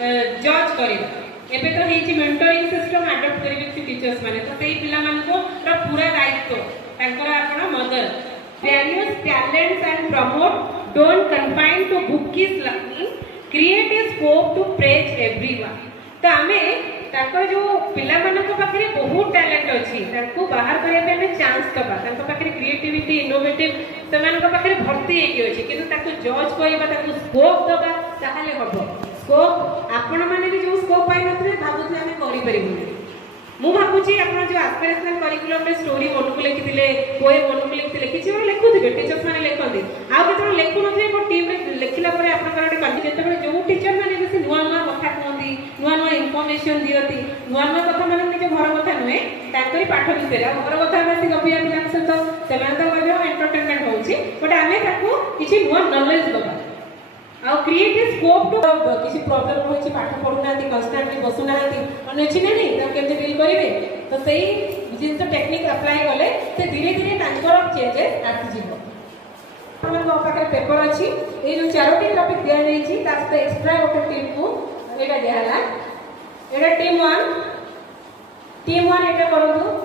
जज करें एबे तो हेची मेंटरिंग सिस्टम अडॉप्ट करिवे टीचर्स माने तो सेई पिला मानको पूरा दायित्व तांकर आपण mother various talents and promote don't confine to bookish learning create a scope to praise everyone तो हमें ताको जो पिला मानको पाखरे बहुत टैलेंट अछि ताको बाहर करिया पे हमें चांस दबा ताको पाखरे क्रिएटिविटी इनोवेटिव सेमानको पाखरे भर्ती हेकी अछि किंतु ताको जज करिबा ताको स्कोप दबा ताहाले हबो स्कोप आपण माने भी जो स्कोप पाइ नथले भाबुथि हमें करि परिबो मु भाबुची आपण जो एस्पिरेशनल करिकुलम रे स्टोरी मनकु लिखिथिले पोएम मनकु लिखिथिले किछि बे लिखुथिबे टीचर्स माने लेखନ୍ତି आ केतरो लेखु नथले को टीम रे लिखिला परे आपण करे कंटी जेते जो टीचर माने बेसी नुवा नुवा कथा कहंती नुवा नुवा इन्फॉर्मेशन दियती नुवा नुवा कथा माने निजे घर कथा नुए ताकरी पाठ विषय घर कथा बेसी गपिया पिला सहित सेमान तो कहबो एंटरटेनमेंट होउची बट आमे ताकू किछि नुवा नॉलेज दबा आ क्रिएट ए स्कोप टू किसी प्रॉब्लम होची पाठ पढुना ती कांस्टेंटली बसुना ती अने अछि नै त केते डील करिवे तो सही जिंस टेक्निक अप्लाई गले से धीरे धीरे तांकर चेंजेस आसी जीवो हमन को पाकर पेपर अछि ए जो चारोटी टॉपिक दिया नै छी तास एक्स्ट्रा ओटे टीम को एटा देहला एटा टीम 1 एटा करंतु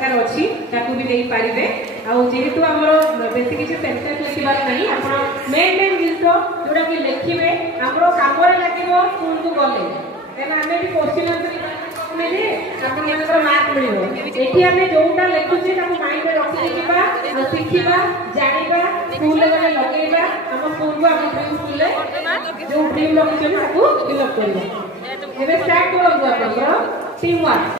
दरकार अछि ताकू भी नहीं पारिबे आ जेहेतु हमरो बेसी किछि सेंटेंस लिखिबार नहीं आपण मेन जिंस जोडा कि लिखिबे हमरो काम रे लागिबो स्कूल को गले एना हमें भी क्वेश्चन आंसर में जे आपण मनकर मार्क मिलिबो एठी हमें जोटा लिखुछि ताकू माइंड में रखि दिबा आ सिखिबा जानिबा स्कूल गले लगेबा हम स्कूल को हम ड्रीम स्कूल ले जो ड्रीम रखिछन ताकू डेवलप करबा एबे स्टार्ट करबो आपण टीम 1